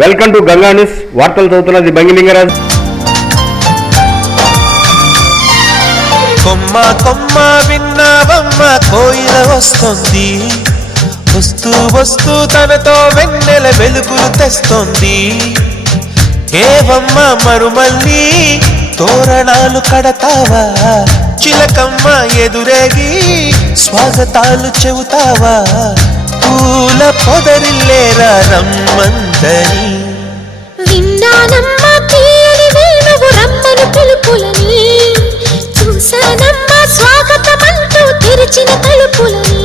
Welcome to Ganga news. వార్తలు చదువుతున్నది బంగిలింగరాజ్. కొమ్మ కొమ్మ విన్నావమ్మ కోయిల వస్తుంది, వస్తూ వస్తూ తనతో వెన్నెల వెలుగులు తెస్తుంది. ఏవమ్మ మరుమల్లి తోరణాలు కడతావా, చిలకమ్మ ఎదురేగి స్వాగతాలు చెబుతావా, పూల పొదరిల్లేరా రమ్మందని. విన్నానమ్మ తీయని వేణువు రమ్మను పిలుపులని, చూసానమ్మ స్వాగతమంటూ తెరిచిన తలుపులని.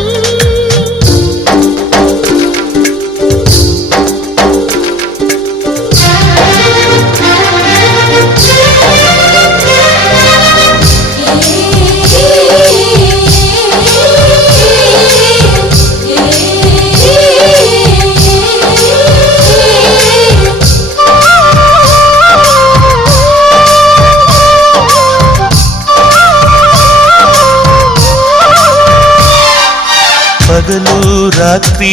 పగలు రాత్రి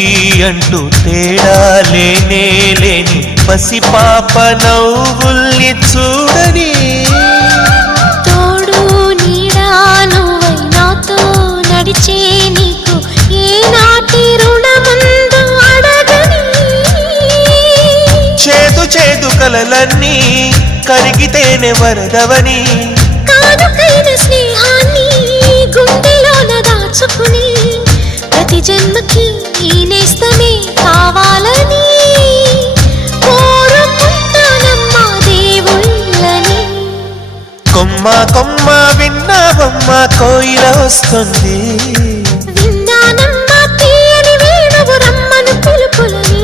అంటూ తేడా లేనే లేని పసిపాప నవ్వుల్ని చూడని, తోడు నీడా నువ్వై నాతో నడిచే నీకు ఏనాటి రుణముందు అడగని. చేదు చేదు కలలన్నీ కరిగితేనే వరదవని, కానుకైన స్నేహాన్ని గుండెలోన దాచుకుని, ప్రతి జన్మకి ఈ నేస్తమే కావాలని కోరుకుంటానమ్మా దేవుళ్ళని. కొమ్మ కొమ్మ విన్నావమ్మ కోయిల వస్తుంది, విన్నానమ్మా తీయని వేణువు రమ్మను పిలుపులని.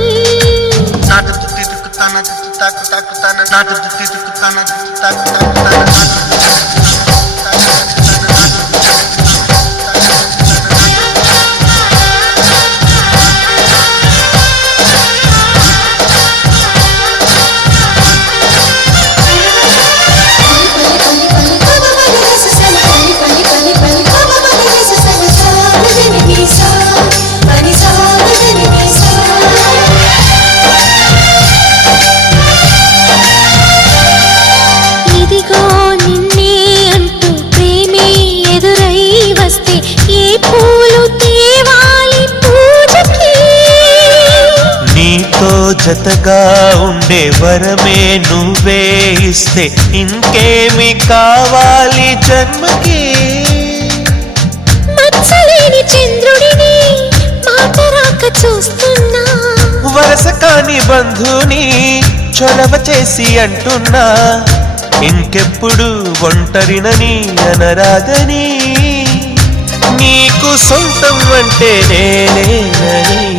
ఇదిగో నిన్నే అంటూ ప్రేమే ఎదురై వస్తే ఏ పూలు తేవాలి పూజకి. నీతో జతగా ఉండే వరమే నువ్వే ఇస్తే ఇంకేమి కావాలి జన్మకి. మచ్చలేని చంద్రుడిని మాట రాక చూస్తున్నా, వరస కాని బంధుని చొరవ చేసి అంటున్నా, ఇంకెప్పుడు ఒంటరినని అనరాదని, నీకు సొంతం అంటే నేనేనని.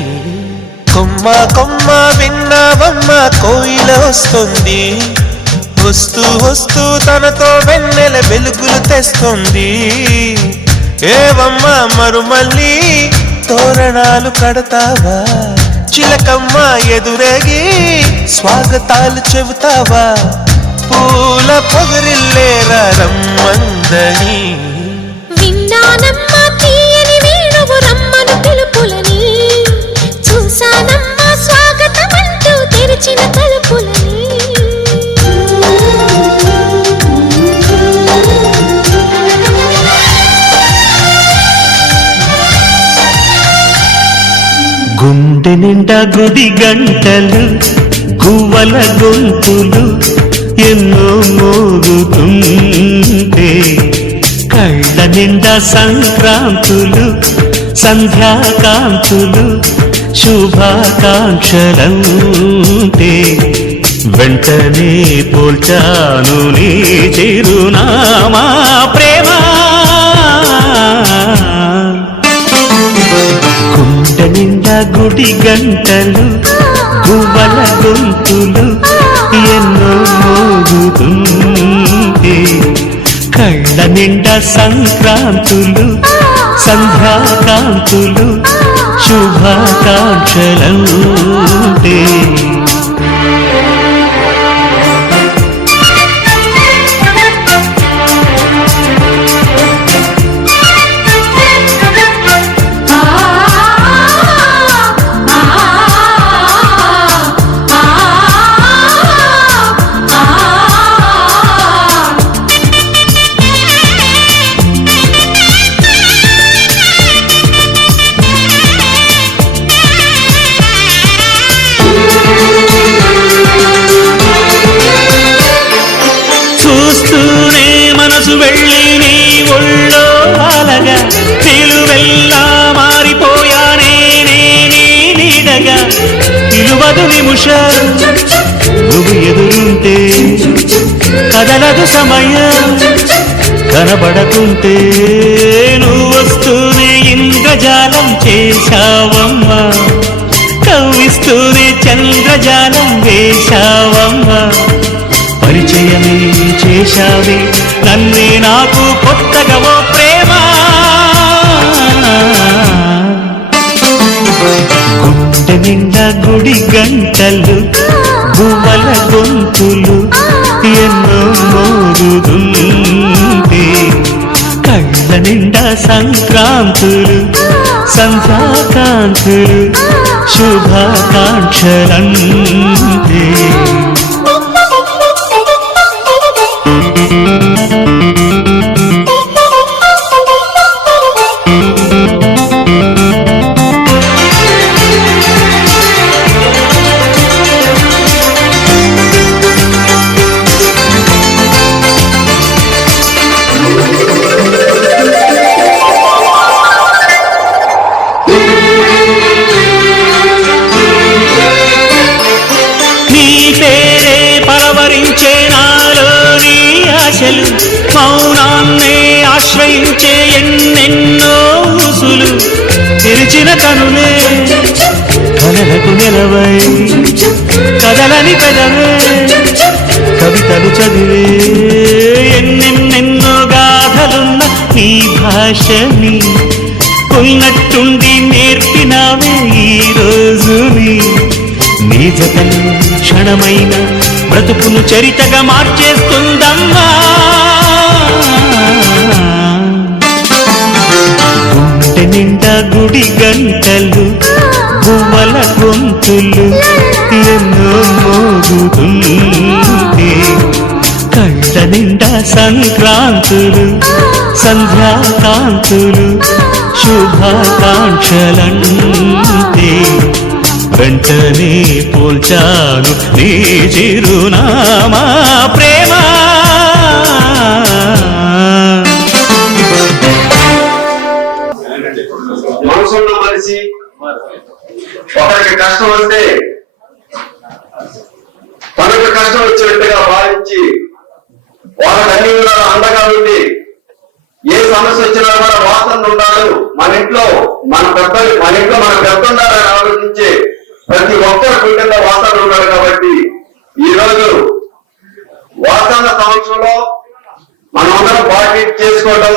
కొమ్మ కొమ్మ విన్నావమ్మ కోయిల వస్తుంది, వస్తూ వస్తూ తనతో వెన్నెల వెలుగులు తెస్తుంది. ఏవమ్మ మరుమల్లి తోరణాలు కడతావా, చిలకమ్మ ఎదురేగి స్వాగతాలు చెబుతావా, పూల పొగరిల్లేరా రమ్మందని. విన్నానమ్మా తీయని వేణువు రమ్మను పిలుపులని, చూసానమ్మా స్వాగతమంటూ తెరిచిన తలుపులని. గుండె నిండా గుడి గంటలు గువ్వల గొంతులు ఎన్నో మోగుతుంటే, కళ్ళ నిండా సంక్రాంతులు సంధ్యాకాంతులు శుభాకాంక్షలంటే, వెంటనే పోల్చాను నీ చిరునామా ప్రేమ. గుండె నిండా గుడి గంటలు గువ్వల గొంతులు ఎన్నో మోగుతుంటే, కళ్ళ నిండా సంక్రాంతులు సంధ్యాకాంతులు శుభాకాంక్షలంటే. ఆ నిమిషం నువ్వు ఎదురుంటే కదలదు సమయం కనబడకుంటే నువ్వు వస్తూనే ఇంద్రజాలం చేశావమ్మా కవ్విస్తూనే చంద్రజాలం వేశావమ్మా పరిచయమే చేశావే నన్నే నాకు కొత్తగా ఓ ప్రేమ గుండె నిండా గుడి గంటలు గువ్వల గొంతులు ఎన్నో మోగుతుంటే కళ్ళ నిండా సంక్రాంతులు సంధ్యాకాంతులు శుభాకాంక్షలంతే మౌనాన్నే ఆశ్రయించే ఎన్నెన్నో ఊసులు తెరిచిన కనులే కలలకు నిలవై కదలని పెదవే కవితలు చదివే ఎన్నెన్నెన్నో గాథలున్న నీ భాషని ఉన్నట్టుండి నేర్పినావే ఈ రోజుని నీ జతలు క్షణమైన బ్రతుకును చరితగా మార్చేస్తుందమ్మా గుండె నిండా గుడి గంటలు గువ్వల గొంతులు ఎన్నో మోగుతుంటే కళ్ళ నిండా సంక్రాంతులు సంధ్యాకాంతులు శుభాకాంక్షలంతే వెంటనే పోల్చాను నీ చిరునామా ప్రేమ మనసున్న మనిషి ఒకరికి కష్టం వస్తే తనకు కష్టం వచ్చినట్టుగా భావించి వాళ్ళకి అన్ని కూడా అండగా ఉండి ఏ సమస్య వచ్చినా కూడా వాసన ఉండాలి మన ఇంట్లో మన పెద్ద ఉండాలని ఆలోచించే ప్రతి ఒక్కరి కుటుంబంలో వాసన ఉన్నాడు కాబట్టి ఈ రోజు వాసన సంవత్సరంలో మనం అందరం పార్టీ చేసుకోవడం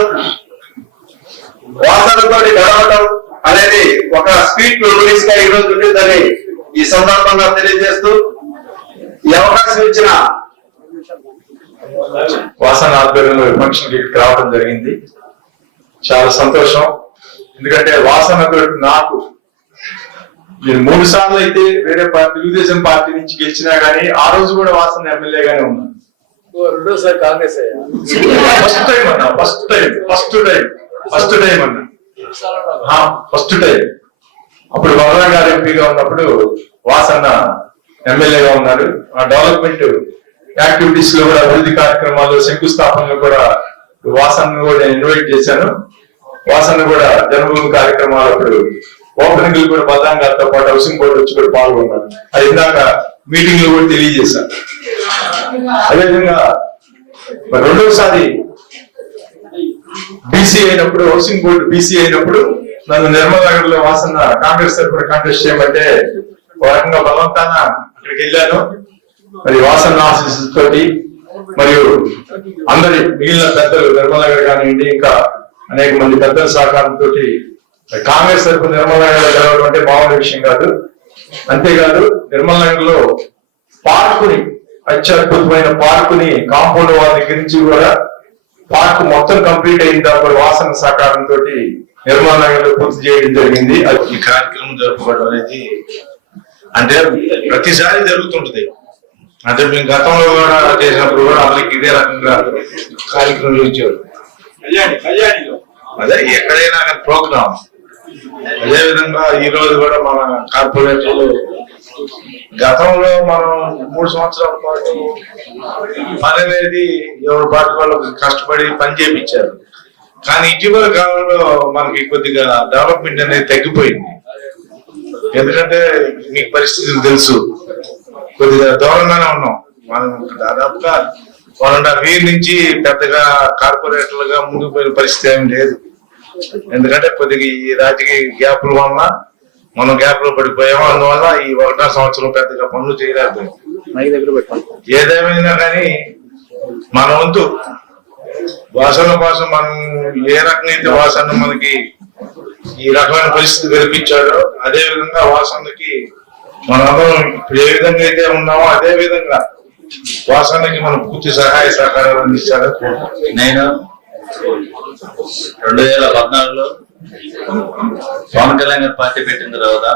వాసనతో గడవటం అనేది ఒక స్వీట్ మెమరీస్ గా ఈ రోజు ఉంటుందని ఈ సందర్భంగా తెలియజేస్తూ ఈ అవకాశం ఇచ్చిన వాసన ఆధ్వర్యంలో ఫంక్షన్ కి రావడం జరిగింది. చాలా సంతోషం. ఎందుకంటే వాసనతో నాకు నేను 3 సార్లు అయితే వేరే పార్టీ తెలుగుదేశం పార్టీ నుంచి గెలిచినా గానీ ఆ రోజు కూడా వాసన ఎమ్మెల్యేగానే ఉన్నాను. రెండోసారి కాంగ్రెస్ ఫస్ట్ టైం అన్నా ఫస్ట్ టైం అప్పుడు వరద గారు ఎంపీగా ఉన్నప్పుడు వాసన్న ఎమ్మెల్యేగా ఉన్నారు. ఆ డెవలప్మెంట్ యాక్టివిటీస్ లో కూడా అభివృద్ధి కార్యక్రమాలు శంకుస్థాపనలు కూడా వాసన్న కూడా ఇన్వైట్ చేశాను. వాసన్న కూడా జన్మభూమి కార్యక్రమాలు అప్పుడు ఓపెనింగ్ కూడా బల్లాం గారితో పాటు హౌసింగ్ బోర్డు వచ్చి కూడా పాల్గొన్నారు. అది ఇందాక మీటింగ్ లో కూడా తెలియజేశాను. అదేవిధంగా రెండోసారి బీసీ అయినప్పుడు హౌసింగ్ బోర్డు బీసీ అయినప్పుడు నన్ను నిర్మల్ నగర్ లో వాసన్న కాంగ్రెస్ తరఫున కాంటెస్ట్ చేయమంటే ఒక రకంగా బలవంతాన అక్కడికి వెళ్ళాను. మరి వాసన్న ఆశీస్సుతోటి మరియు అందరి మిగిలిన పెద్దలు నిర్మల్ నగర్ కానివ్వండి ఇంకా అనేక మంది పెద్దల సహకారంతో కాంగ్రెస్ తరఫున నిర్మల్ నగర్ జరగడం అంటే మామూలు విషయం కాదు. అంతేకాదు నిర్మల్ నగర్ లో పార్కుని అత్యద్భుతమైన పార్కుని కాంపౌండ్ వాళ్ళ దగ్గర నుంచి కూడా పార్క్ మొత్తం కంప్లీట్ అయిన తర్వాత వాసన సహకారంతో నిర్మల్ నగర్ లో పూర్తి చేయడం జరిగింది. ఈ కార్యక్రమం జరుపుకోవడం అనేది అంటే ప్రతిసారి జరుగుతుంటది. అంటే మేము గతంలో కూడా చేసినప్పుడు కూడా వాళ్ళకి ఇదే రకంగా కార్యక్రమం ఇచ్చారు. అదే ఎక్కడైనా ప్రోగ్రామ్ అదే విధంగా ఈ రోజు కూడా మన కార్పొరేటర్లు గతంలో మనం 3 సంవత్సరాల పాటు పని అనేది ఎవరి పాటు వాళ్ళకి కష్టపడి పని చేయించారు. కానీ ఇటీవల కాలంలో మనకి కొద్దిగా డెవలప్మెంట్ అనేది తగ్గిపోయింది. ఎందుకంటే మీకు పరిస్థితులు తెలుసు. కొద్దిగా దూరంగానే ఉన్నాం. మనం దాదాపుగా 1.5 year నుంచి పెద్దగా కార్పొరేటర్లుగా ముందుకు పోయిన పరిస్థితి ఏమి లేదు. ఎందుకంటే కొద్దిగా ఈ రాజకీయ గ్యాప్ల వల్ల మనం గ్యాప్ లో పడిపోయాము. అందువల్ల ఈ 1వ సంవత్సరం పెద్దగా పనులు చేయలేకపోయాం. ఏదేమైనా కానీ మన వంతు వాసన కోసం మనం ఏ రకంగా అయితే వాసన మనకి ఈ రకమైన పరిస్థితి కల్పించాడో అదే విధంగా వాసనకి మనందరం ఇప్పుడు ఏ విధంగా అయితే ఉన్నామో అదే విధంగా వాసనకి మనం పూర్తి సహాయ సహకారాలు అందించాలని కోరుకుంటున్నాను. నేను 2014లో పవన్ కళ్యాణ్ గారు పార్టీ పెట్టిన తర్వాత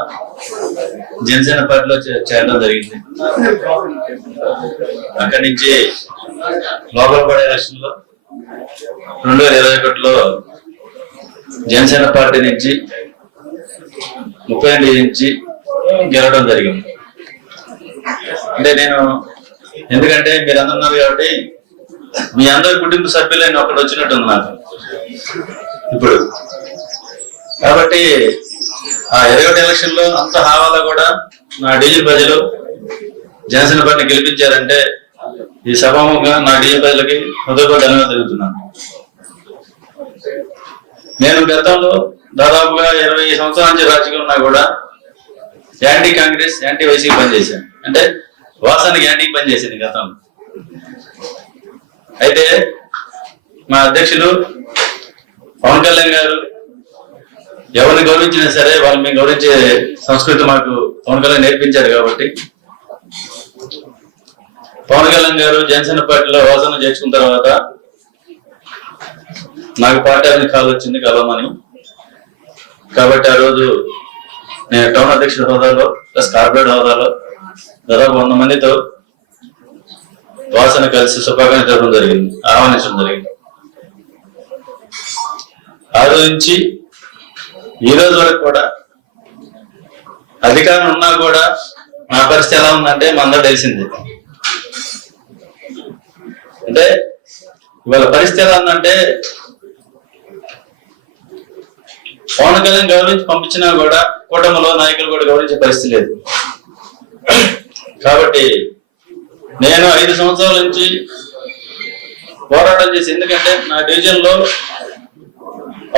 జనసేన పార్టీలో చేరడం జరిగింది. అక్కడి నుంచి లోకల్ బాడీ ఎలక్షన్ లో 2021లో జనసేన పార్టీ నుంచి 30 నుంచి గెలవడం జరిగింది. అంటే నేను ఎందుకంటే మీరు అందరు ఉన్నారు కాబట్టి మీ అందరి కుటుంబ సభ్యులైన ఒకటి వచ్చినట్టుంది నాకు ఇప్పుడు. కాబట్టి ఆ 21 ఎలక్షన్ లో అంత హావాలో కూడా నా డివిజన్ ప్రజలు జనసేన పార్టీని గెలిపించారంటే ఈ సభాముఖంగా నా డివిజన్ ప్రజలకి హృదయపూర్వక ధన్యవాదాలు తెలుపుతున్నాను. నేను గతంలో దాదాపుగా 20 సంవత్సరాల నుంచి రాజకీయం ఉన్నా కూడా యాంటీ కాంగ్రెస్ యాంటీ వైసీపీ పనిచేశాను. అంటే వాసనకి యాంటీ పనిచేసింది గతంలో. అయితే మా అధ్యక్షులు పవన్ కళ్యాణ్ గారు ఎవరిని గౌరవించినా సరే వాళ్ళు మేము గౌరవించే సంస్కృతి మాకు పవన్ కళ్యాణ్ నేర్పించారు. కాబట్టి పవన్ కళ్యాణ్ గారు జనసేన పార్టీలో వాసన చేర్చుకున్న తర్వాత నాకు పార్టీ అనేది కాల్ వచ్చింది కలవమని. కాబట్టి ఆ రోజు నేను టౌన్ అధ్యక్షుడి హోదాలో ప్లస్ కార్పొరేట్ హోదాలో దాదాపు 100 మందితో వాసన కలిసి శుభాకాంక్షలు జరపడం జరిగింది, ఆహ్వానించడం జరిగింది. ఆ రోజు నుంచి ఈ రోజు వరకు కూడా అధికారం ఉన్నా కూడా నా పరిస్థితి ఎలా ఉందంటే మా అందరూ తెలిసింది. అంటే ఇవాళ పరిస్థితి ఎలా ఉందంటే పవన్ కళ్యాణ్ గౌరవించి పంపించినా కూడా కూటమిలో నాయకులు కూడా గౌరవించే పరిస్థితి లేదు. కాబట్టి నేను 5 సంవత్సరాల నుంచి పోరాటం చేసి, ఎందుకంటే నా డివిజన్ లో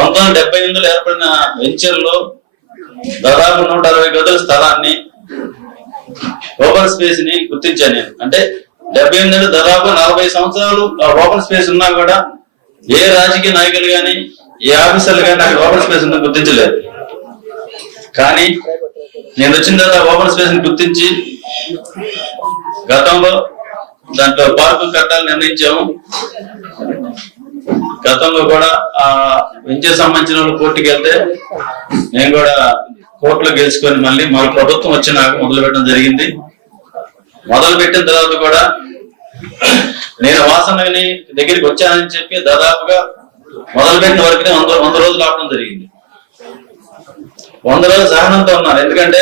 1978లో ఏర్పడిన వెంచర్లో దాదాపు 160 గదుల స్థలాన్ని ఓపెన్ స్పేస్ ని గుర్తించాను నేను. అంటే 78 దాదాపు 40 సంవత్సరాలు ఓపెన్ స్పేస్ ఉన్నా కూడా ఏ రాజకీయ నాయకులు కానీ ఏ ఆఫీసర్లు కానీ నాకు ఓపెన్ స్పేస్ ఉందని గుర్తించలేదు. కానీ నేను వచ్చిన తర్వాత ఓపెన్ స్పేస్ ని గుర్తించి గతంలో దాంట్లో పార్కు కట్టాలని నిర్ణయించాము. గతంలో కూడా ఆ వెంచర్ సంబంధించిన వాళ్ళు కోర్టుకి వెళ్తే నేను కూడా కోర్టులో గెలుచుకొని మళ్ళీ మన ప్రభుత్వం వచ్చి నాకు మొదలు పెట్టడం జరిగింది. మొదలు పెట్టిన తర్వాత కూడా నేను వాసనని దగ్గరికి వచ్చానని చెప్పి దాదాపుగా మొదలుపెట్టిన వరకునే 100 రోజులు ఆపడం జరిగింది. 100 రోజులు సహనంతో ఉన్నారు. ఎందుకంటే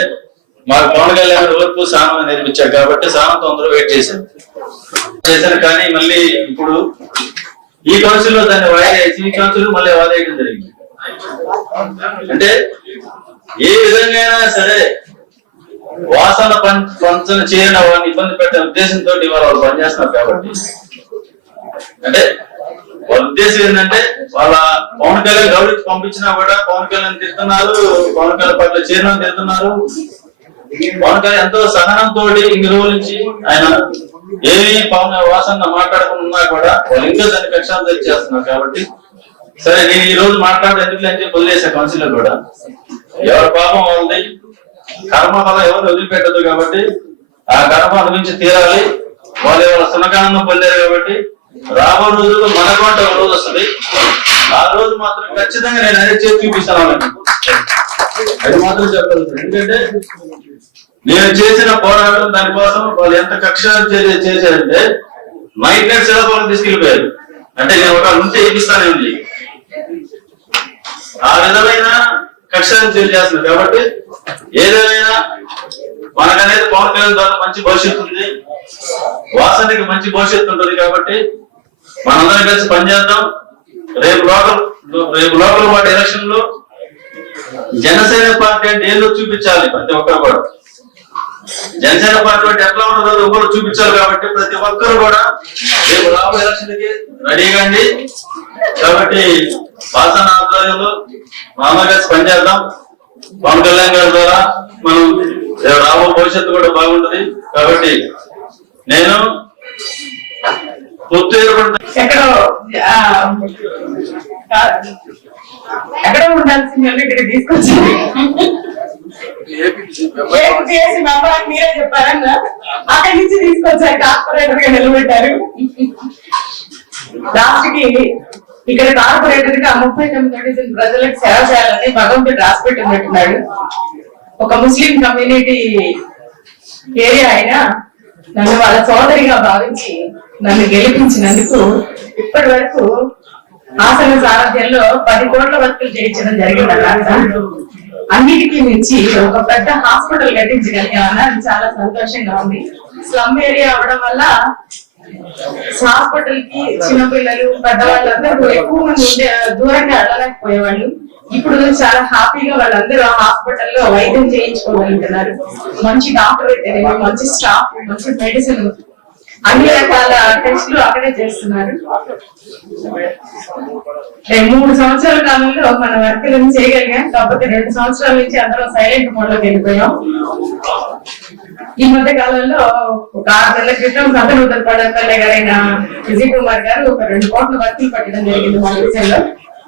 మాకు పవన్ కళ్యాణ్ ఓర్పు సహనం నేర్పించారు కాబట్టి సహనంతో 100 రోజులు వెయిట్ చేశాను. కానీ మళ్ళీ ఇప్పుడు ఈ కౌన్సిల్ లో దాన్ని వాయిదేసి ఈ కౌన్సిల్ మళ్ళీ వాదేయడం జరిగింది. అంటే ఏ విధంగా సరే వాసన పంచన చేయని వాళ్ళని ఇబ్బంది పెట్టే ఉద్దేశంతో ఇవాళ వాళ్ళు పనిచేస్తున్నారు. కాబట్టి అంటే వాళ్ళ ఉద్దేశం ఏంటంటే వాళ్ళ పవన్ కళ్యాణ్ గౌరవించి పంపించినా కూడా పవన్ కళ్యాణ్ తిడుతున్నారు, పవన్ కళ్యాణ్ పట్ల చైర్మన్ తిడుతున్నారు. పవన్ కళ్యాణ్ ఎంతో సహనంతో ఇన్ని రోజుల నుంచి ఆయన ఏమి పవన్ వాసన మాట్లాడుకున్నా కూడా వాళ్ళు ఇంకా దాన్ని కక్షాలు చేస్తున్నారు. కాబట్టి సరే నేను ఈ రోజు మాట్లాడే ఎందుకు అని చెప్పి వదిలేసా. కౌన్సిల్ కూడా ఎవరి పాపం వాళ్ళది, కర్మ వల్ల ఎవరు వదిలిపెట్టదు. కాబట్టి ఆ కర్మ అనుభవించి తీరాలి. వాళ్ళు ఎవరు సునకానందం పొందారు. కాబట్టి రాబో రోజుల్లో మనకు అంటే ఒక రోజు వస్తుంది. ఆ రోజు మాత్రం ఖచ్చితంగా నేను అనేది చేసి చూపిస్తాను. అది మాత్రం చెప్పగలుగుతాను. ఎందుకంటే నేను చేసిన పోరాటం దానికోసం వాళ్ళు ఎంత కక్ష చేశారంటే నైట్ నైట్ సెలవులను తీసుకెళ్లిపోయారు. అంటే నేను ఒక ఉంటే ఏపిస్తానే ఉంది. ఆ విధమైన కక్షను చేస్తున్నారు. కాబట్టి ఏదేమైనా మనకనేది పవన్ కళ్యాణ్ ద్వారా మంచి భవిష్యత్తు ఉంది, వాసనకి మంచి భవిష్యత్తు ఉంటుంది. కాబట్టి మనందరం కలిసి పనిచేద్దాం. రేపు లోకల్ వార్డు ఎలక్షన్ లో జనసేన పార్టీ అంటే ఏదో చూపించాలి ప్రతి ఒక్కరు కూడా. జనసేన పార్టీ అంటే ఎట్లా ఉంటుందో ఒకరు చూపించాలి కాబట్టి ప్రతి ఒక్కరు కూడా రేపు రాబోయే ఎలక్షన్ కి రెడీగా అండి. కాబట్టి వాసన ఆధ్వర్యంలో మామూలుగా కలిసి పనిచేద్దాం. పవన్ కళ్యాణ్ గారి ద్వారా మనం రాబో భవిష్యత్తు కూడా బాగుంటది. కాబట్టి నేను ఎక్కడో ఉండాల్సింది ఇక్కడ తీసుకొచ్చి మీరే చెప్పారన్నా అక్కడి నుంచి తీసుకొచ్చారు, కార్పొరేటర్ గా నిలబెట్టారు. లాస్ట్ కి ఇక్కడ కార్పొరేటర్ గా 39వ డివిజన్ ప్రజలకు సేవ చేయాలని భగవంతుడు రాసి పెట్టినట్టున్నాడు. ఒక ముస్లిం కమ్యూనిటీ ఏరియా అయినా నన్ను వాళ్ళ సోదరిగా భావించి నన్ను గెలిపించినందుకు ఇప్పటి వరకు ఆసన సారథ్యంలో 10 కోట్ల వర్కులు చేయించడం జరిగిందన్న. అన్నిటికీ మించి ఒక పెద్ద హాస్పిటల్ కట్టించగలిగామన్న, అది చాలా సంతోషంగా ఉంది. స్లమ్ ఏరియా అవడం వల్ల హాస్పిటల్ కి చిన్నపిల్లలు పెద్దవాళ్ళందరూ ఎక్కువ మంది దూరంగా వెళ్ళలేకపోయేవాళ్ళు. ఇప్పుడు చాలా హ్యాపీగా వాళ్ళందరూ హాస్పిటల్లో వైద్యం చేయించుకోగలుగుతున్నారు. మంచి డాక్టర్ అయితే మంచి స్టాఫ్, మంచి మెడిసిన్, అన్ని రకాల టెస్టులు అక్కడే చేస్తున్నారు. 3 సంవత్సరాల కాలంలో మన వర్కులను చేయగలిగాం. కాకపోతే 2 సంవత్సరాల నుంచి అందరం సైలెంట్ మోడ్ లోకి వెళ్ళిపోయాం. ఈ మధ్య కాలంలో ఒక 6 నెలల క్రితం సంతనూతలపాడు ఎమ్మెల్యే గారైన విజయ్ కుమార్ గారు ఒక 2 కోట్ల వర్కులు పట్టడం జరిగింది మా విషయంలో.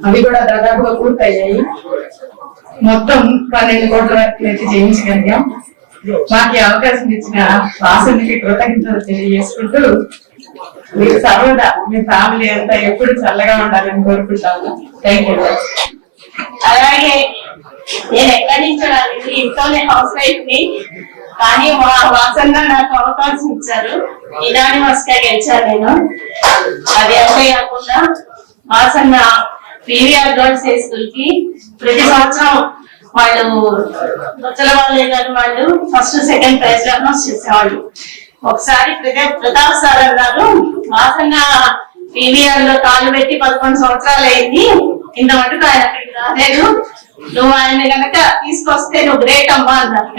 అవి కూడా దాదాపుగా పూర్తయ్యాయి. మొత్తం 12 కోట్ల వర్కులు అయితే చేయించగలిగాం. మాకు ఈ అవకాశం ఇచ్చిన వాసనకి కృతజ్ఞతలు తెలియజేసుకుంటూ మీరు సర్వదా మీ ఫ్యామిలీ అంతా ఎప్పుడు చల్లగా ఉండాలని కోరుకుంటాము. Thank you. అలాగే నేను ఎక్కడి నుంచి రాలేదు, ఇంట్లోనే హౌస్ వైఫ్ ని. కానీ మా వాసన నాకు అవకాశం ఇచ్చారు, ఇనానిమస్ గా గెలిచాను నేను. అది అంతే కాకుండా వాసన పీవీఆర్ గర్ల్స్ హై స్కూల్ కి ప్రతి సంవత్సరం వాళ్ళు ముసలవాళ్ళే కానీ వాళ్ళు ఫస్ట్ సెకండ్ ప్రైజ్ లో అనౌన్స్ చేసేవాళ్ళు. ఒకసారి ప్రతాప్ సార్ అన్నారు, వాసన పీవీఆర్ లో కాలు పెట్టి 11 సంవత్సరాలు అయింది, ఇంత మటుకు ఆయన అక్కడికి రాలేదు, నువ్వు ఆయన గనక తీసుకొస్తే నువ్వు గ్రేట్ అమ్మా అన్నారు.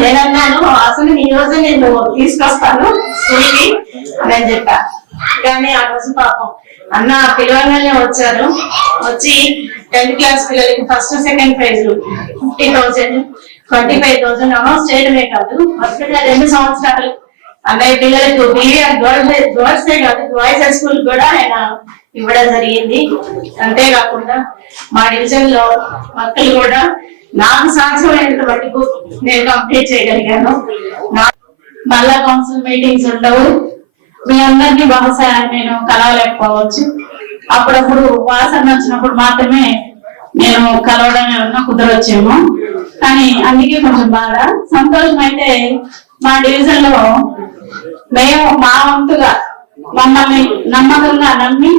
నేనన్నాను, వాసన ఈ రోజు నేను తీసుకొస్తాను స్కూల్ కి అని చెప్పా. కానీ ఆ రోజు పాపం అన్న పిలవగానే వచ్చారు. వచ్చి 10th క్లాస్ పిల్లలకి ఫస్ట్ సెకండ్ ప్రైజ్ 50,000, 25,000 అనౌన్స్ చేయడమే కాదు, వరుసగా 2 సంవత్సరాలు అన్నయ్య పిల్లలకు పీవీఆర్ గర్ల్సే కాదు బాయ్స్ హై స్కూల్ కూడా ఆయన ఇవ్వడం జరిగింది. అంతేకాకుండా మా డివిజన్ లో మక్కలు కూడా నాకు సాధ్యమైనంత మటుకు నేను కంప్లీట్ చేయగలిగాను. మళ్ళా కౌన్సిల్ మీటింగ్స్ ఉండవు, మీ అందరినీ బహుశా నేను కలవలేకపోవచ్చు. అప్పుడప్పుడు వాసన వచ్చినప్పుడు మాత్రమే నేను కలవడం ఏమన్నా కుదరొచ్చేమో. కానీ అందుకే కొంచెం బాధ. సంతోషం అయితే మా డివిజన్ లో మేము మా వంతుగా మమ్మల్ని నమ్మకంగా నమ్మి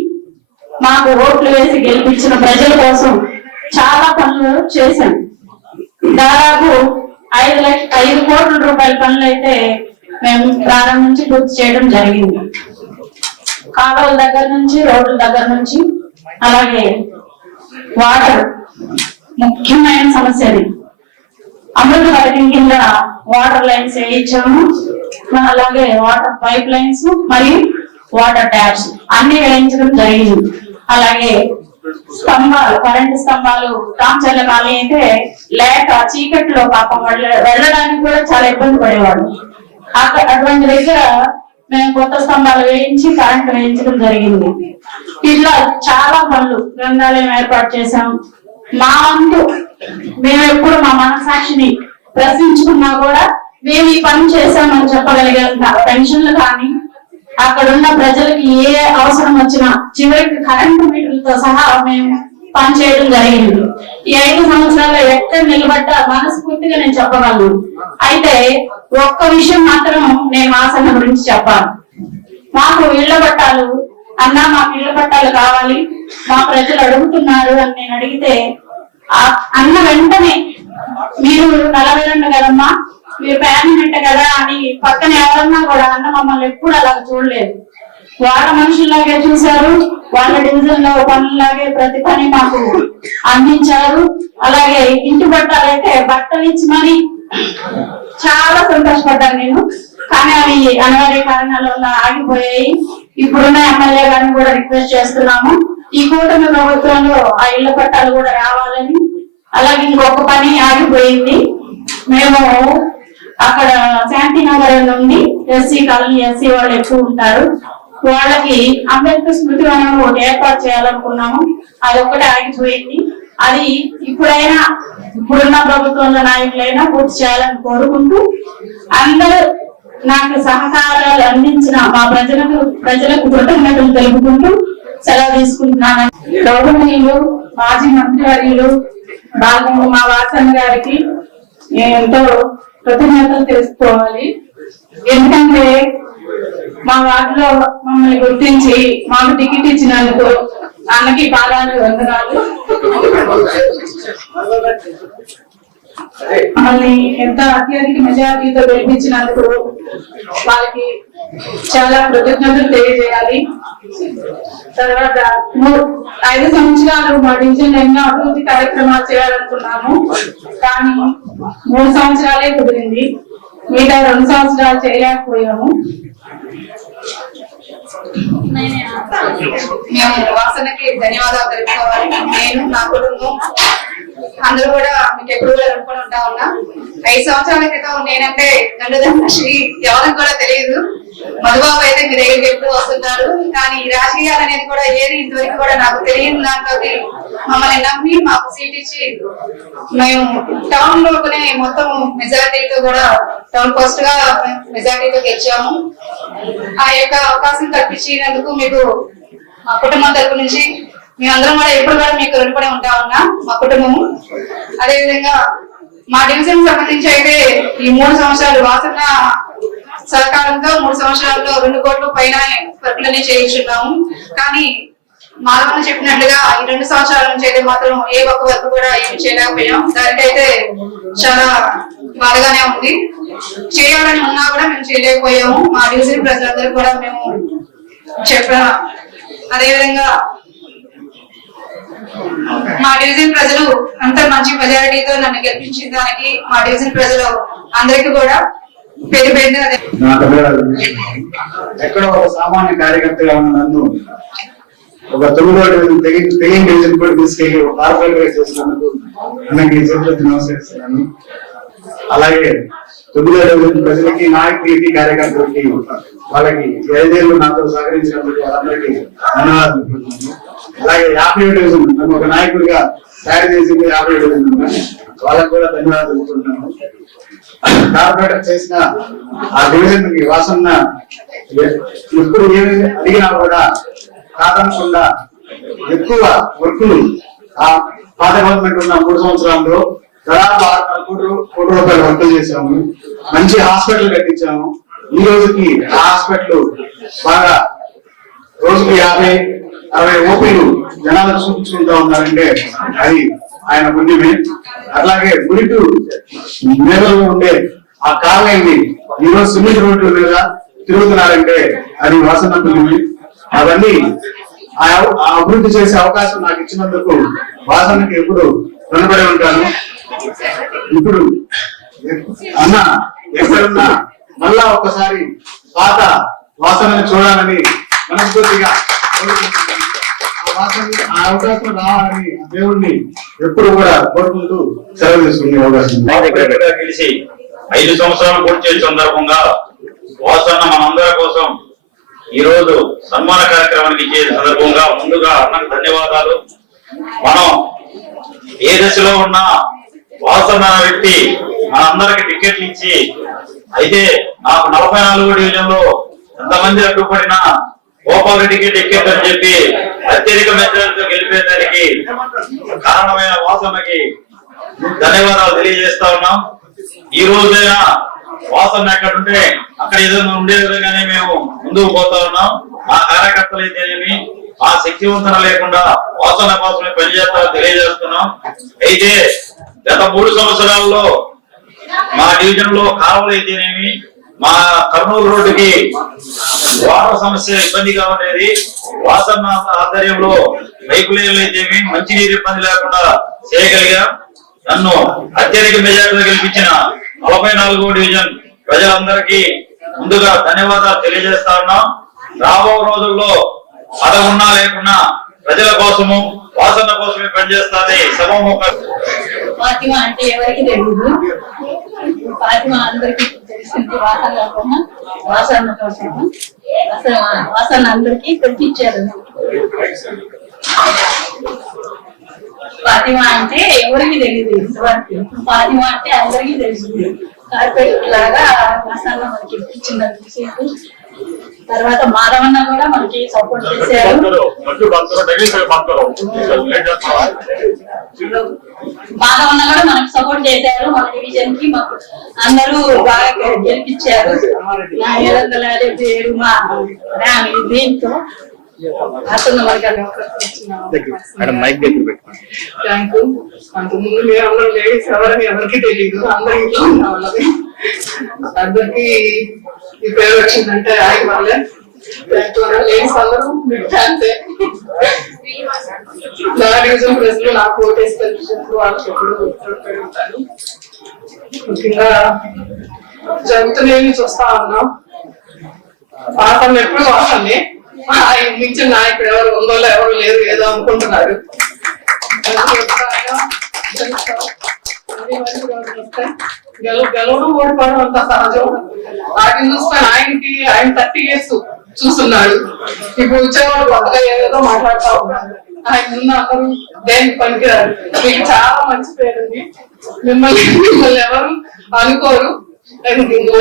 మాకు ఓట్లు వేసి గెలిపించిన ప్రజల కోసం చాలా పనులు చేశాం. దాదాపు 5 కోట్ల రూపాయల పనులు అయితే మేము ప్రారంభించి పూర్తి చేయడం జరిగింది. కాలువల దగ్గర నుంచి, రోడ్ల దగ్గర నుంచి, అలాగే వాటర్ ముఖ్యమైన సమస్యది. అమృత పథకం కింద వాటర్ లైన్స్ వేయించాము. అలాగే వాటర్ పైప్ లైన్స్ మరియు వాటర్ ట్యాప్స్ అన్ని వేయించడం జరిగింది. అలాగే స్తంభాలు, కరెంటు స్తంభాలు రామచర్ల కాలనీ అయితే లేక చీకట్లో పాపం వెళ్ళడానికి కూడా చాలా ఇబ్బంది పడేవాడు. అటువంటి దగ్గర మేము కొత్త స్తంభాలు వేయించి కరెంటు వేయించడం జరిగింది. ఇట్లా చాలా పనులు, గ్రంథాలయం ఏర్పాటు చేశాం. మా వంతు మేము ఎప్పుడు మా మనసాక్షిని ప్రశ్నించుకున్నా కూడా మేము ఈ పని చేశామని చెప్పగలిగేంత పెన్షన్లు కానీ, అక్కడ ఉన్న ప్రజలకి ఏ అవసరం వచ్చినా చివరికి కరెంటు మీటర్లతో సహా మేము పనిచేయడం జరిగింది. ఈ 5 సంవత్సరాల్లో ఎక్కడ నిలబడ్డా మనస్ఫూర్తిగా నేను చెప్పగలను. అయితే ఒక్క విషయం మాత్రం నేను ఆసన గురించి చెప్పాలి. మాకు ఇళ్ల పట్టాలు అన్నా, మాకు ఇళ్ల పట్టాలు కావాలి, మా ప్రజలు అడుగుతున్నారు అని నేను అడిగితే అన్న వెంటనే మీరు 42 కదమ్మా, మీరు పేమెంట్ కదా అని పక్కన ఎవరన్నా కూడా అన్న మమ్మల్ని ఎప్పుడు అలా చూడలేదు. వాళ్ళ మనుషుల్లాగే చూశారు, వాళ్ళ డివిజన్ లో పనుల్లాగే ప్రతి పని మాకు అందించారు. అలాగే ఇంటి బట్టాలైతే బట్టలు ఇచ్చి మరి చాలా సంతోషపడ్డాను నేను. కానీ అవి అనివార్య కారణాల వల్ల ఆగిపోయాయి. ఇప్పుడున్న ఎమ్మెల్యే గారిని కూడా రిక్వెస్ట్ చేస్తున్నాము, ఈ కూటమి ప్రభుత్వంలో ఆ ఇళ్ల పట్టాలు కూడా రావాలని. అలాగే ఇంకొక పని ఆగిపోయింది. మేము అక్కడ శాంతినగర్ నుండి ఎస్సీ కాలనీ, ఎస్సీ వాళ్ళు ఎక్కువ ఉంటారు, వాళ్ళకి అంబేద్కర్ స్మృతి వనం ఒకటి ఏర్పాటు చేయాలనుకున్నాము. అది ఒక్కటే ఆగిపోయింది. అది ఇప్పుడున్న ప్రభుత్వంలో నాయకులైనా పూర్తి చేయాలని కోరుకుంటూ, అందరూ నాకు సహకారాలు అందించిన మా ప్రజలకు కృతజ్ఞతలు తెలుపుకుంటూ సెలవు తీసుకుంటున్నాను. గౌరవనీయులు మాజీ మంత్రివర్యులు మా వాసన్న గారికి ఎంతో కృతజ్ఞతలు తెలుసుకోవాలి. ఎందుకంటే మా వార్డులో మమ్మల్ని గుర్తించి మాకు టికెట్ ఇచ్చినందుకు అన్నకి పాదాలు వందనాలు. మమ్మల్ని ఎంత అత్యధిక మెజారిటీతో గెలిపించినందుకు వాళ్ళకి చాలా కృతజ్ఞతలు తెలియజేయాలి. తర్వాత 5 సంవత్సరాలు మా డివిజన్ ఎన్నో అభివృద్ధి కార్యక్రమాలు చేయాలనుకున్నాము, కానీ 3 సంవత్సరాలే కుదిరింది. మిగతా 2 సంవత్సరాలు చేయలేకపోయాము. మేము వాసనకి ధన్యవాదాలు తెలుపుకోవాలి. నేను, నా కుటుంబం అందరూ కూడా మీకు ఎప్పుడు కూడా అనుకుని ఉంటా ఉన్నా. 5 సంవత్సరాల క్రితం నేనంటే దండదండశ్రీ ఎవరికి కూడా తెలియదు. మధుబాబు అయితే మీ దగ్గరికి ఎప్పుడు వస్తున్నారు, కానీ రాజకీయాలు అనేది కూడా ఏది ఇంతవరకు కూడా నాకు తెలియని దాంట్లో మమ్మల్ని నమ్మి మాకు సీట్ ఇచ్చి మేము టౌన్ లోనే మొత్తం మెజారిటీతో కూడా టౌన్ ఫస్ట్ గా మెజారిటీతో గెలిచాము. ఆ యొక్క అవకాశం కల్పించినందుకు మీకు మా కుటుంబం తరపు నుంచి మేమందరం కూడా ఎప్పుడు కూడా మీకు రుణపడి ఉంటా ఉన్నా, మా కుటుంబము. అదేవిధంగా మా డివిజన్ సంబంధించి అయితే ఈ 3 సంవత్సరాలు వాసన సహకారంతో 3 సంవత్సరాల్లో 2 కోట్ల పైన వర్కులనే చేయించున్నాము. కానీ మాధవన్న చెప్పినట్లుగా ఈ 2 సంవత్సరాల నుంచి అయితే మాత్రం ఏ ఒక్క వర్క్ కూడా ఏమి చేయలేకపోయాం. దానికైతే చాలా బాధగానే ఉంది. చేయాలని ఉన్నా కూడా మేము చేయలేకపోయాము. మా డివిజన్ ప్రజలందరూ కూడా మేము చెప్పాం. అదేవిధంగా మా డివిజన్ ప్రజలు అంత మంచి మెజారిటీతో నన్ను గెలిపించిన దానికి మా డివిజన్ ప్రజలు అందరికీ కూడా పేరు పేరున ఎక్కడో ఒక సామాన్య కార్యకర్తగా ఉన్న నన్ను ఒక తెలియని డివిజన్ కూడా తీసుకెళ్లి ఒక కార్పొరేటర్ చేసినందుకు అన్నకి చేతులెత్తి నమస్కరిస్తున్నాను. అలాగే 9వ డివిజన్ ప్రజలకి, నాయకులకి, కార్యకర్తలకి, వాళ్ళకి 5 ఏళ్ళు నాతో సహకరించినందుకు వాళ్ళందరికీ ధన్యవాదాలు. అలాగే 50వ డివిజన్ నన్ను ఒక నాయకుడిగా తయారు చేసింది 50వ డివిజన్, వాళ్ళకి కూడా ధన్యవాదాలు తెలుపుకుంటున్నాను. కార్పొరేటర్ చేసిన ఆ డివిజన్ కి వాసన్న ఎప్పుడు ఏమి అడిగినా కూడా కాదనకుండా ఎక్కువ వర్కులు ఆ పాత గవర్నమెంట్ ఉన్న 3 సంవత్సరాల్లో దాదాపు 6,5 కోట్ల రూపాయలు వర్కులు చేశాము. మంచి హాస్పిటల్ కట్టించాము. ఈ రోజుకి ఆ హాస్పిటల్ బాగా రోజుకి 50-60 ఓపీలు జనాలకు చూపించుకుంటా ఉన్నారంటే అది ఆయన పుణ్యమే. అట్లాగే గుడిటు మేడలో ఉండే ఆ కాలనీ ఈ రోజు సిమెంట్ రోడ్ల మీద తిరుగుతున్నారంటే అది వాసన పుణ్యమే. అవన్నీ ఆ అభివృద్ధి చేసే అవకాశం నాకు ఇచ్చినందుకు వాసనకి ఎప్పుడు రుణపడి ఉంటాను. ఇప్పుడు అన్న ఎక్కడున్నా మళ్ళా ఒకసారి పాత వాసనని చూడాలని మనస్ఫూర్తిగా కోరుకుంటున్నాను. ఆ అవకాశం రావాలని దేవుణ్ణి ఎప్పుడు కూడా కోరుకుంటూ సెలవు తీసుకునే అవకాశం గెలిచి 5 సంవత్సరాలు పూర్తి చేసే సందర్భంగా వాసన్న మనందరి కోసం ఈ రోజు సన్మాన కార్యక్రమానికి ఇచ్చే సందర్భంగా ముందుగా అన్నకు ధన్యవాదాలు. మనం ఏ దశలో ఉన్నా వాసన్న వ్యక్తి మనందరికి టికెట్లు ఇచ్చి, అయితే నాకు 44వ డివిజన్ లో ఎంతమంది అడ్డుపడినా గోపాల్ రెడ్డికి టికెట్ అని చెప్పి అత్యధిక మెజారిటీతో గెలిపేదానికి కారణమైన వాసన్నకి ధన్యవాదాలు తెలియజేస్తా ఉన్నాం. ఈ రోజైనా వాసన ఎక్కడ ఉంటే అక్కడ ఏదైనా ఉండే విధంగానే మేము ముందుకు పోతా ఉన్నాం. మా కార్యకర్తలు అయితేనేమి ఆ శక్తివంతన లేకుండా వాసన కోసమే పనిచేస్తామని తెలియజేస్తున్నాం. అయితే గత 3 సంవత్సరాల్లో మా డివిజన్ లో కాలువలు అయితేనేమి, మా కర్నూలు రోడ్డుకి వాటర్ సమస్య ఇబ్బందిగా ఉండేది. వాసన ఆధ్వర్యంలో పైపు లైన్లు అయితేమి మంచినీరు ఇబ్బంది లేకుండా చేయగలిగాం. నన్ను అత్యధిక మెజారిటీలో గెలిపించిన 44వ డివిజన్ ప్రజలందరికీ ముందుగా ధన్యవాదాలు తెలియజేస్తా ఉన్నాం. రాబో రోజుల్లో అదవున్నా లేకున్నా ప్రజల కోసము వాసన కోసమే పనిచేస్తానని సభాముఖ. ఫాతిమా అంటే ఎవరికి తెలియదు, ఫాతిమా అందరికీ తెలిసింది. వాసన కోసము అసలు వాసన అందరికీ తెప్పించారు. ఫాతిమా అంటే ఎవరికి తెలియదు ఇంతవరకు, ఫాతిమా అంటే అందరికీ తెలిసింది. కార్పొరేట్ లాగా వాసన మనకి ఇప్పించింది. తర్వాత మాధవన్న కూడా మనకి సపోర్ట్ చేశారు. మాధవన్న కూడా మనకి సపోర్ట్ చేశారు. మన డివిజన్ కి అందరూ బాగా గెలిపించారు. నా 770 మా దీంతో అతను థ్యాంక్ యూ. అంతకుముందు మీరందరూ లేడీస్ ఎవరికి తెలియదు, అందరూ ఇంట్లో ఉన్న వాళ్ళది. అందరికి ఈ పేరు వచ్చిందంటే ఆయన వాళ్ళే. లేడీస్ అందరూ మీకు ఫ్యాన్సే. నా డివిజన్ ప్రజలు నాకు ఓటేసి కల్పించినప్పుడు వాళ్ళకి ఎప్పుడు ఉంటాను. ముఖ్యంగా జరుగుతున్నాయి చూస్తా ఉన్నాం. వాసన ఎప్పుడు వాసనే. ఆయన మించిన నాయకుడు ఎవరు ఉందో ఎవరు లేరు, ఏదో అనుకుంటున్నారు. గెలవడం ఓడిపోవడం అంత సహజం. వాటిని చూసుకొని ఆయన 30 years చూస్తున్నాడు. ఇప్పుడు వచ్చేవాడు కొత్తగా ఏదో మాట్లాడుతూ ఉన్నాడు. ఆయన ముందు అందరూ దేనికి పనికిరారు. మీకు చాలా మంచి పేరుంది. మిమ్మల్ని ఎవరు అనుకోరు.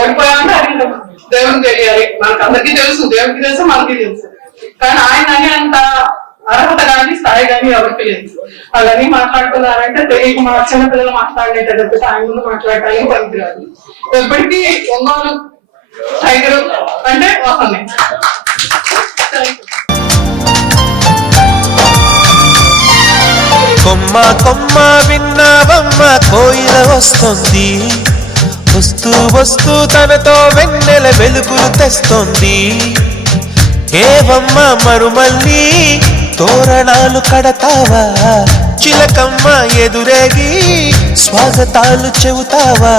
ఓడిపోయామంటే ఆయన దేవునికి తెలియాలి. మనకు అందరికీ తెలుసు, దేవుడికి తెలుసు, మనకి తెలుసు. కానీ ఆయన అనేంత అర్హత కానీ స్థాయి కానీ ఎవరికి లేదు. అవన్నీ మాట్లాడుతున్నారంటే తెలియక మా చిన్న పిల్లలు మాట్లాడేట తప్పితే ఆయన ముందు మాట్లాడటానికి పనికిరాదు. ఎప్పటికీ ఒంగోలు టైగర్ అంటే వస్తుంది. కొమ్మ కొమ్మ విన్నావమ్మ కోయిల వస్తుంది, వస్తూ వస్తూ తనతో వెన్నెల వెలుగులు తెస్తుంది. ఏవమ్మ మరుమల్లి తోరణాలు కడతావా, చిలకమ్మ ఎదురేగి స్వాగతాలు చెబుతావా,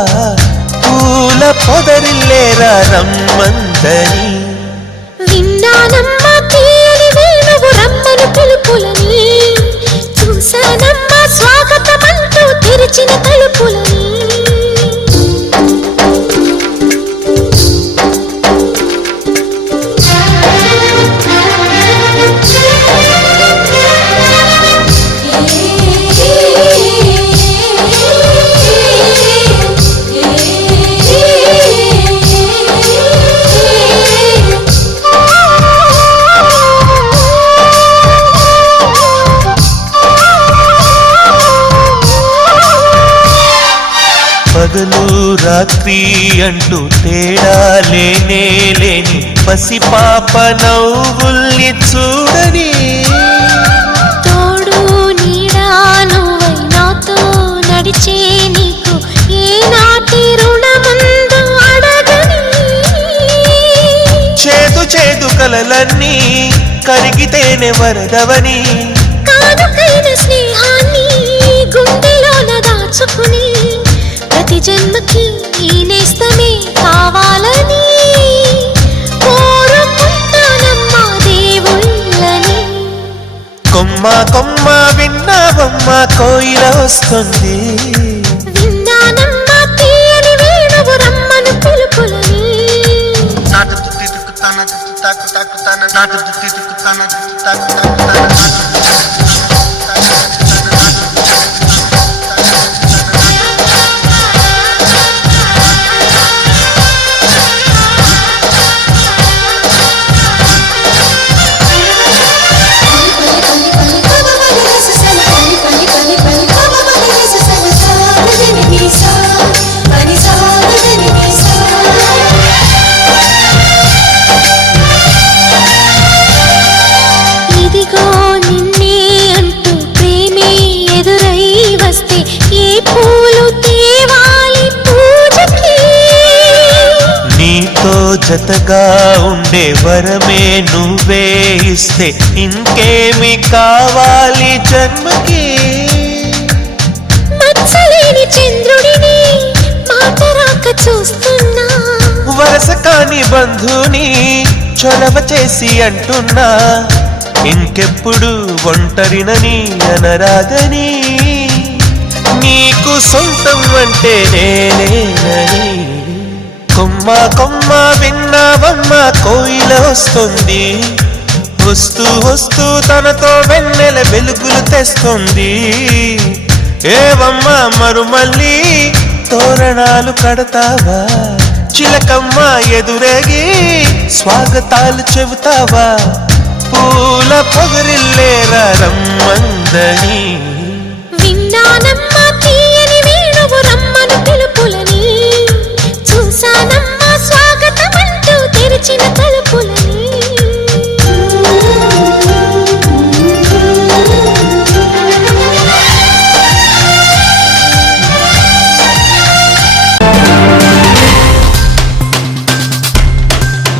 పూల పొదరిల్లేరా రమ్మందని. విన్నానమ్మ తీయని వేణువు రమ్మను పిలుపులని, చూసానమ్మ స్వాగతమంటూ తెరిచిన తలుపులని. పగలు రాత్రి అంటూ తేడా లేనే లేని పసిపాప నవ్వుల్ని చూడని, తోడు నీడా నువ్వై నాతో నడిచే నీకు ఏనాటి రుణముందు అడగని. చేదు చేదు కలలన్నీ కరిగితేనే వరదవని, కానుకైన స్నేహాన్ని గుండెలోన దాచుకుని, ప్రతి జన్మకి ఈ నేస్తమే కావాలని కోరుకుంటానమ్మా దేవుళ్ళని. కొమ్మ కొమ్మ విన్నావమ్మ కోయిల వస్తుంది, విన్నానమ్మా తీయని వేణువు రమ్మను పిలుపులని. నాటు తుత్తి తుక్కుతాన తుత్తు తాకు తాకుతాన, నాటు తుత్తి తుక్కుతాన తుత్తు తాకు తాకుతాన, ఇదిగో నిన్నే అంటూ ప్రేమే ఎదురై వస్తే ఏ పూలు తేవాలి పూజకి. నీతో జతగా ఉండే వరమే నువ్వే ఇస్తే ఇంకేమి కావాలి జన్మకి. మచ్చలేని చంద్రుడిని మాట రాక చూస్తున్నా వరస కాని బంధుని చొరవ చేసి అంటున్నా ఇంకెప్పుడు ఒంటరినని అనరాదని నీకు సొంతం అంటే నేనేనని కొమ్మ కొమ్మ విన్నావమ్మ కోయిల వస్తుంది వస్తూ వస్తూ తనతో వెన్నెల వెలుగులు తెస్తుంది ఏవమ్మ మరుమల్లి తోరణాలు కడతావా చిలకమ్మ ఎదురేగి స్వాగతాలు చెబుతావా పూల పొగరిల్లేరా రమ్మందని విన్నానమ్మ